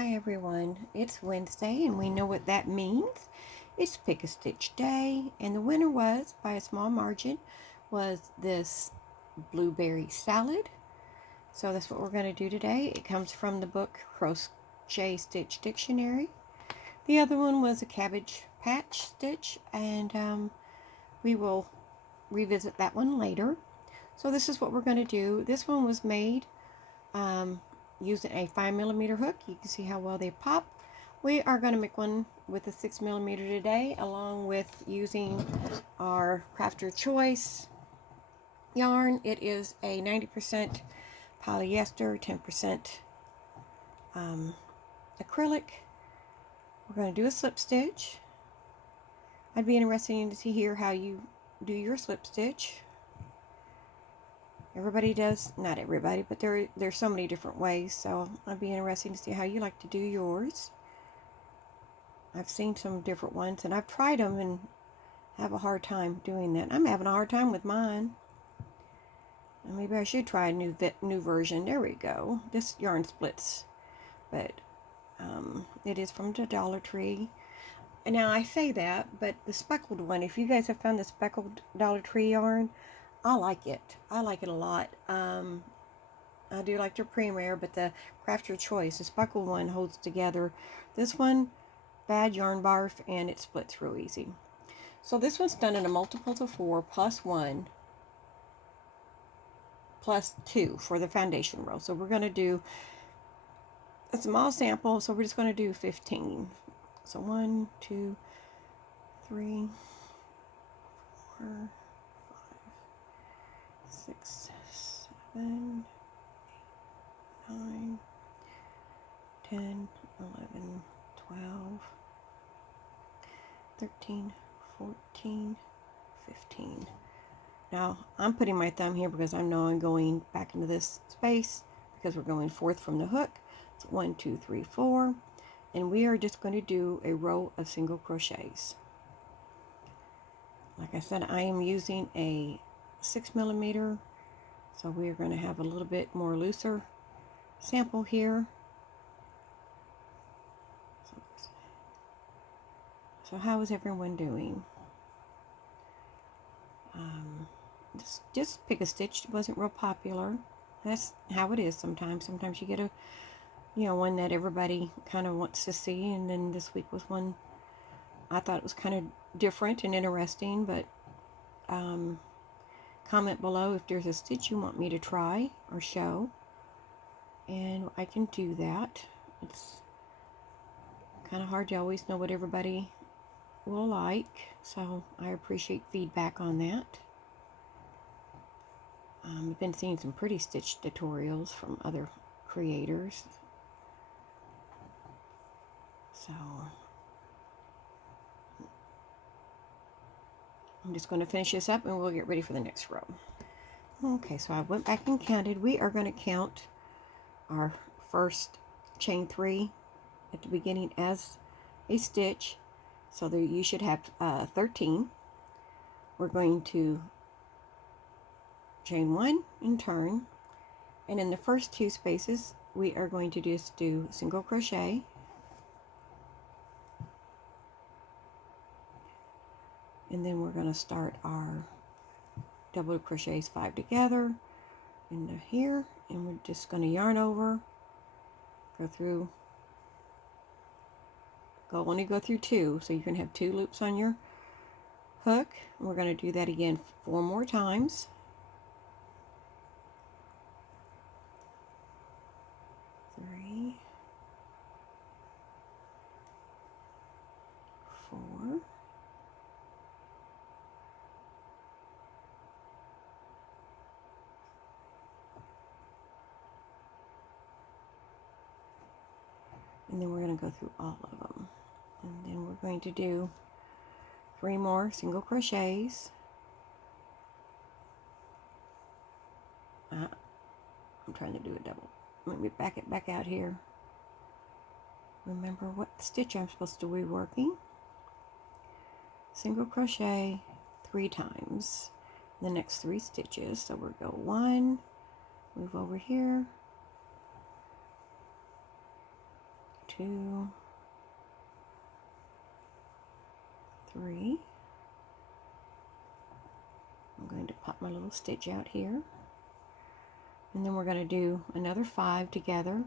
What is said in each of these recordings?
Hi everyone, it's Wednesday and we know what that means. It's Pick a Stitch Day, and the winner was, by a small margin, was this blueberry salad. So that's what we're going to do today. It comes from the book Crochet Stitch Dictionary. The other one was a cabbage patch stitch, and we will revisit that one later. So this is what we're going to do. This one was made using a 5mm hook. You can see how well they pop. We are going to make one with a 6mm today, along with using our Crafter Choice yarn. It is a 90% polyester, 10% acrylic. We're going to do a slip stitch. I'd be interested to hear how you do your slip stitch. Everybody does, not everybody, but there's so many different ways, so I'd be interested to see how you like to do yours. I've seen some different ones, and I've tried them and have a hard time doing that. I'm having a hard time with mine. And maybe I should try a new version. There we go. This yarn splits, but it is from the Dollar Tree. And now I say that, but the speckled one, if you guys have found the speckled Dollar Tree yarn, I like it. I like it a lot. I do like their Premier, but the Crafter Choice, the speckled one, holds together. This one, bad yarn barf, and it splits real easy. So this one's done in a multiples of 4 plus 1 plus 2 for the foundation row. So we're going to do a small sample, so we're just going to do 15. So 1, 2, 3, 4, 6, 7, 8, 9, 10, 11, 12, 13, 14, 15. Now, I'm putting my thumb here because I know I'm going back into this space because we're going forth from the hook. It's 1, 2, 3, 4. And we are just going to do a row of single crochets. Like I said, I am using a 6mm, so we are going to have a little bit more looser sample here. So how is everyone doing? Just pick a stitch wasn't real popular. That's how it is sometimes. Sometimes you get a, one that everybody kind of wants to see, and then this week was one I thought it was kind of different and interesting, but comment below if there's a stitch you want me to try or show, and I can do that. It's kind of hard to always know what everybody will like, so I appreciate feedback on that. I've been seeing some pretty stitch tutorials from other creators, so I'm just going to finish this up and we'll get ready for the next row. Okay, so I went back and counted. We are going to count our first chain 3 at the beginning as a stitch, so there you should have 13. We're going to chain 1 and turn, and in the first 2 spaces we are going to just do single crochet, and then we're going to start our double crochets 5 together into here, and we're just going to yarn over, only go through 2, so you can have 2 loops on your hook. And we're going to do that again 4 more times. 3, 4, and then we're going to go through all of them, and then we're going to do 3 more single crochets. I'm trying to do a double. Let me back it back out here. Remember what stitch I'm supposed to be working. Single crochet 3 times the next 3 stitches. So we'll go 1, move over here, 2, 3. I'm going to pop my little stitch out here, and then we're going to do another 5 together.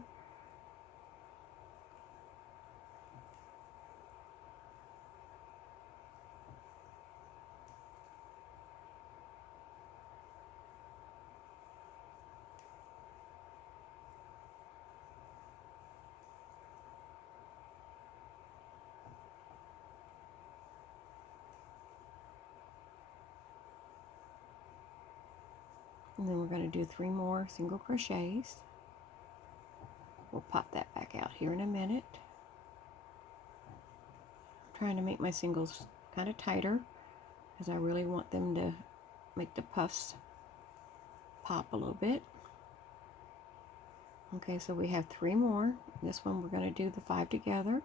And then we're going to do 3 more single crochets. We'll pop that back out here in a minute. I'm trying to make my singles kind of tighter because I really want them to make the puffs pop a little bit. Okay, so we have 3 more. This one we're going to do the 5 together.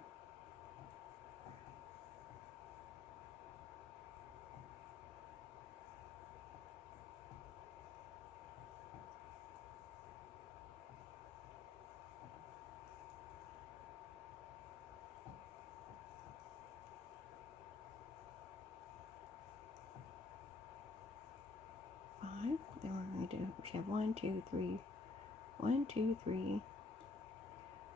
Then we're going to do, we have 1, 2, 3, 1, 2, 3,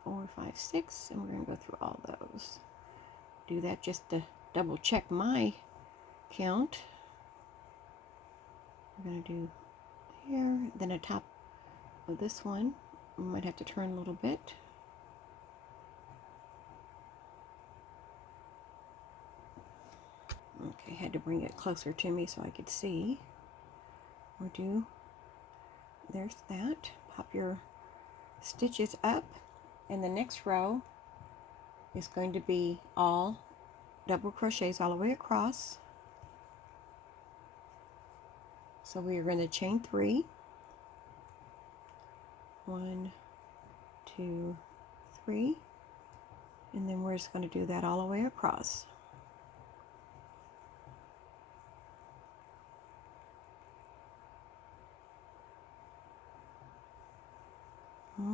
4, 5, 6, and we're going to go through all those. Do that just to double check my count. We're going to do here, then the top of this one, we might have to turn a little bit. Okay, had to bring it closer to me so I could see. We'll do, there's that. Pop your stitches up, and the next row is going to be all double crochets all the way across. So we are going to chain 3. 1, 2, 3, and then we're just going to do that all the way across.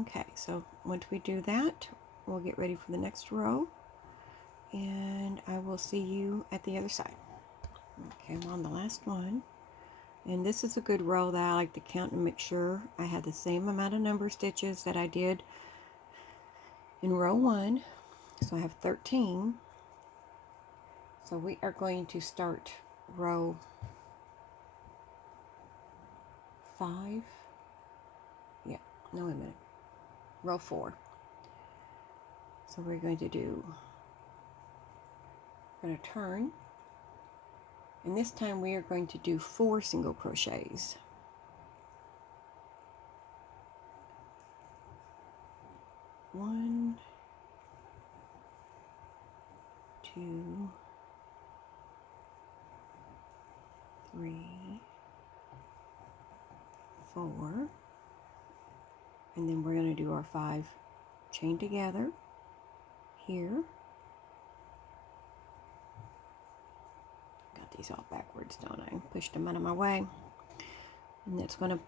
Okay, so once we do that, we'll get ready for the next row, and I will see you at the other side. Okay, I'm on the last one, and this is a good row that I like to count and make sure I have the same amount of number of stitches that I did in row 1. So I have 13. So we are going to start row 5. Yeah, no, wait a minute. Row 4. So we're going to do, we're going to turn, and this time we are going to do 4 single crochets. 1, 2, 3, 4, and then we're going to do our 5 chain together here. Got these all backwards, don't I? Pushed them out of my way. And that's going to,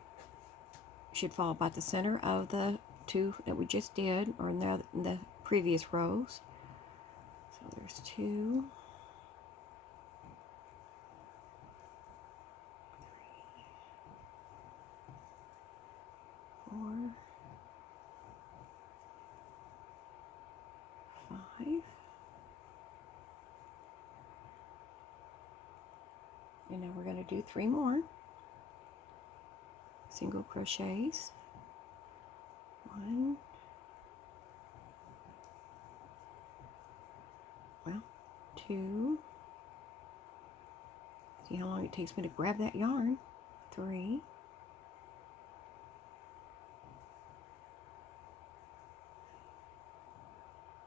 should fall about the center of the 2 that we just did, or in the previous rows. So there's 2, 3, 4, 5. And now we're going to do 3 more single crochets. 1, well, 2. See how long it takes me to grab that yarn. 3.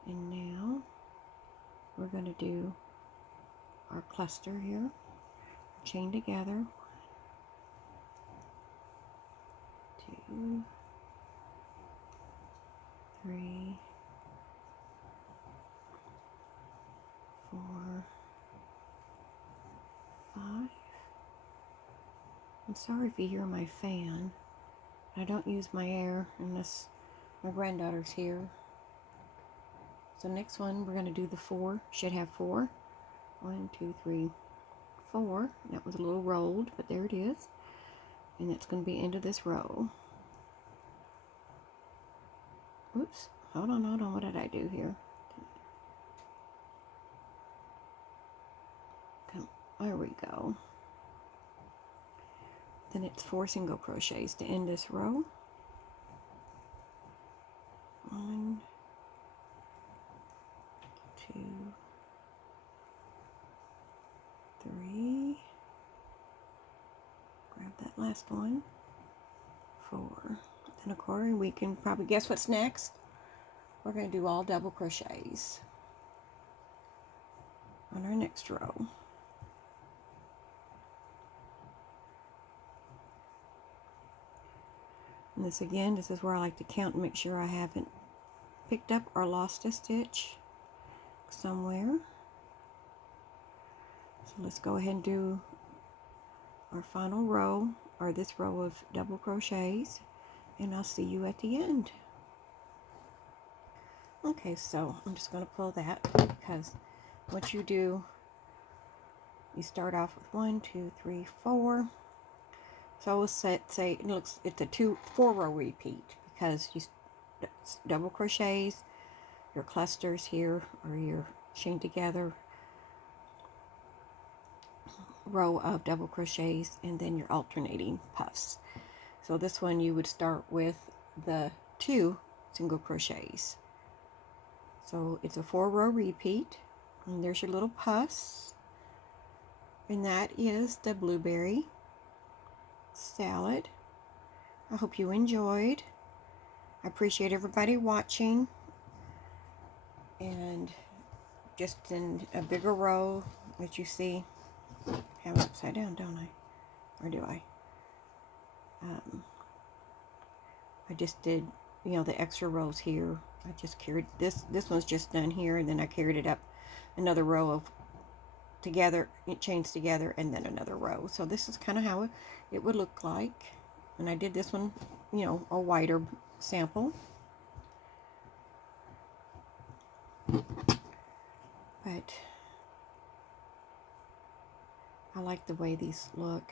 And now we're going to do our cluster here. Chain together. 2, 3, 4, 5. I'm sorry if you hear my fan. I don't use my air unless my granddaughter's here. So next one, we're going to do the 4. Should have 4. 1, 2, 3, 4. That was a little rolled, but there it is. And that's going to be into this row. Oops. Hold on. What did I do here? There we go. Then it's 4 single crochets to end this row. 1, 2, 3. Grab that last one. 4. Then of course we can probably guess what's next. We're going to do all double crochets on our next row. And this is where I like to count and make sure I haven't picked up or lost a stitch somewhere. So let's go ahead and do our final row, or this row of double crochets, and I'll see you at the end. Okay, so I'm just going to pull that, because what you do, you start off with 1, 2, 3, 4. So I will say it's a 4 row repeat, because you double crochets, your clusters here, or your chain together row of double crochets, and then your alternating puffs. So this one you would start with the 2 single crochets. So it's a 4 row repeat, and there's your little puffs, and that is the blueberry salad. I hope you enjoyed. I appreciate everybody watching, and just in a bigger row that you see. I have it upside down, don't I? Or do I? I just did, the extra rows here. I just carried this one's just done here, and then I carried it up another row of together, it chains together, and then another row. So this is kind of how it would look like. And I did this one, a wider sample. But I like the way these look.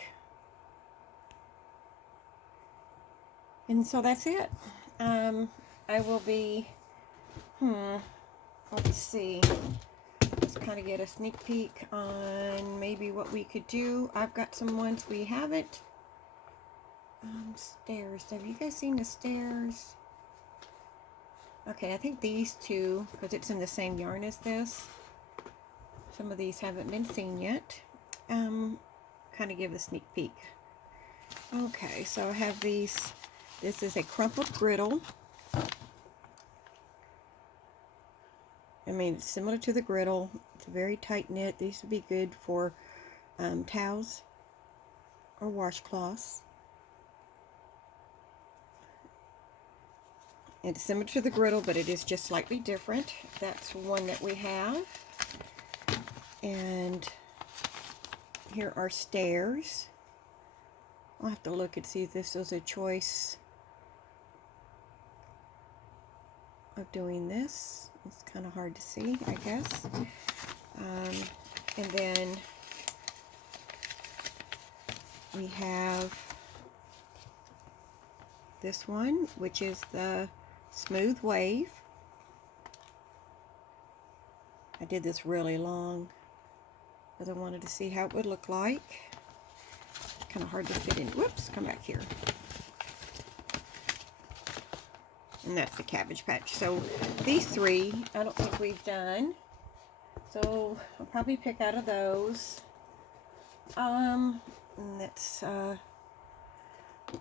And so that's it. I will be, let's see. Let's kind of get a sneak peek on maybe what we could do. I've got some ones we haven't. Stairs. Have you guys seen the stairs? Okay, I think these two, because it's in the same yarn as this. Some of these haven't been seen yet. Kind of give a sneak peek. Okay, so I have these. This is a crumpled griddle. I mean, it's similar to the griddle. It's very tight knit. These would be good for towels or washcloths. It's similar to the griddle, but it is just slightly different. That's one that we have. And here are stairs. I'll have to look and see if this was a choice of doing this. It's kind of hard to see, I guess. And then we have this one, which is the smooth wave. I did this really long because I wanted to see how it would look like. It's kind of hard to fit in. Whoops, come back here. And that's the Cabbage Patch. So these 3, I don't think we've done. So I'll probably pick out of those. And that's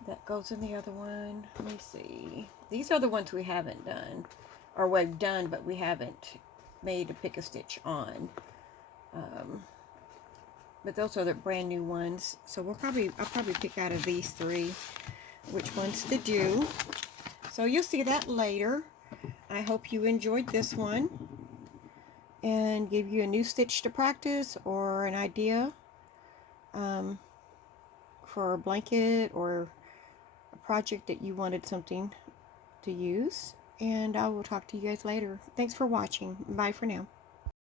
that goes in the other one. Let me see. These are the ones we haven't done, or we've done, but we haven't made a pick a stitch on. But those are the brand new ones. So I'll probably pick out of these 3 which ones to do. So you'll see that later. I hope you enjoyed this one and give you a new stitch to practice, or an idea for a blanket or a project that you wanted something to use. and I will talk to you guys later. Thanks for watching. Bye for now.